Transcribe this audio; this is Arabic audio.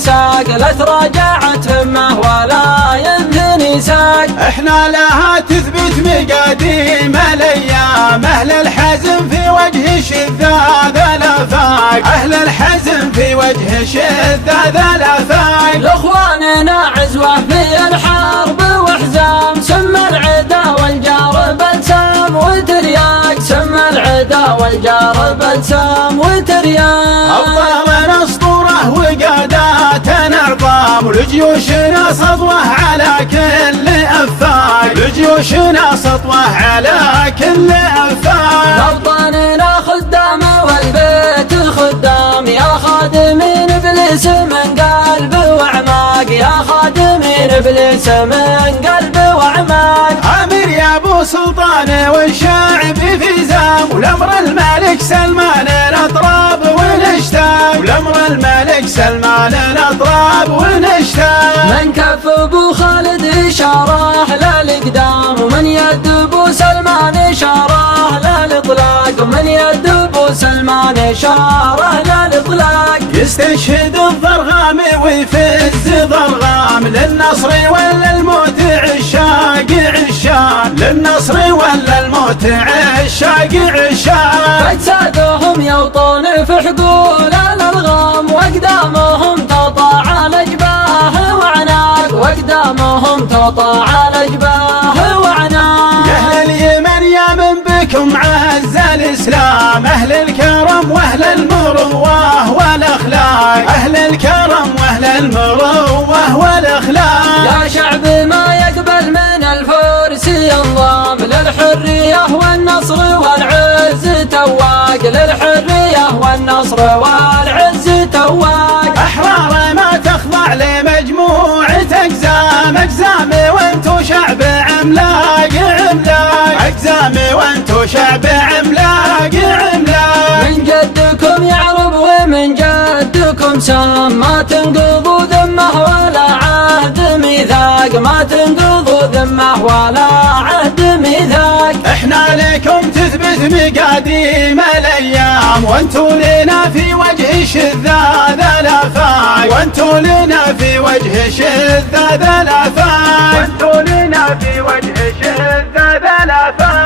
ساق، لا تراجعت همه ولا ينثني ساق. احنا لها تثبت مقاديم الايام، اهل الحزم في وجه الشذاذ الافاق، اهل الحزم في وجه الشذاذ الافاق. لاخواننا عزوه في الحرب واحزام، سمى العدا والجار بلسام وترياق، سمى العدا والجار بلسام وترياق. أبطالنا اسطوره وقاداتنا عظام، ولجيوشنا سطوه على كل افاق، لجيوشنا سطوه على كل افاق. أبطالنا خدام والبيت خدام، يا خادمين ابليس من قلب واعماق، يا خادمين ابليس من قلب واعماق. عامر يا ابو سلطان والشعب في زام، ولامر الملك سلمان الاطراب ونشتاق، ولامر الملك سلمان الاطراب ونشتاق. من كف ابو خالد اشاره للاقدام، ومن يد ابو سلمان اشاره للاطلاق، ومن يد ابو سلمان اشاره للاطلاق. يستشهد الضرغام ويفز ضرغام، للنصر ولا الموت عشاق عشاق، للنصر ولا الموت عشاق عشاق. اجسادهم يوطون في حقول الالغام، واقدامهم تطاع على جباه واعناق، واقدامهم تطاع على جباه واعناق. يا اهل اليمن يا من بكم عز الاسلام، اهل الكرم واهل المروه والاخلاق، اهل الكرم واهل المروه والاخلاق. يا شعب ما يقبل من الفرس ينضام، للحريه والنصر والعز تواق، للحريه والنصر والعز تواق. احرار ما تخضع لمجموعه اقزام، اقزام وانتو شعب عملاق عملاق، اقزام وانتو شعب عملاق عملاق. من جدكم يعرب ومن جدكم سام، ما تنقضوا ذمه ولا عهد ميثاق، ما تنقضوا ذمه ولا عهد ميثاق. احنا لكم تثبت مقاديم الايام، وانتو لنا في وجه الشذاذ الافاق، وانتو لنا في وجه الشذاذ الافاق، وانتو لنا في وجه الشذاذ الافاق.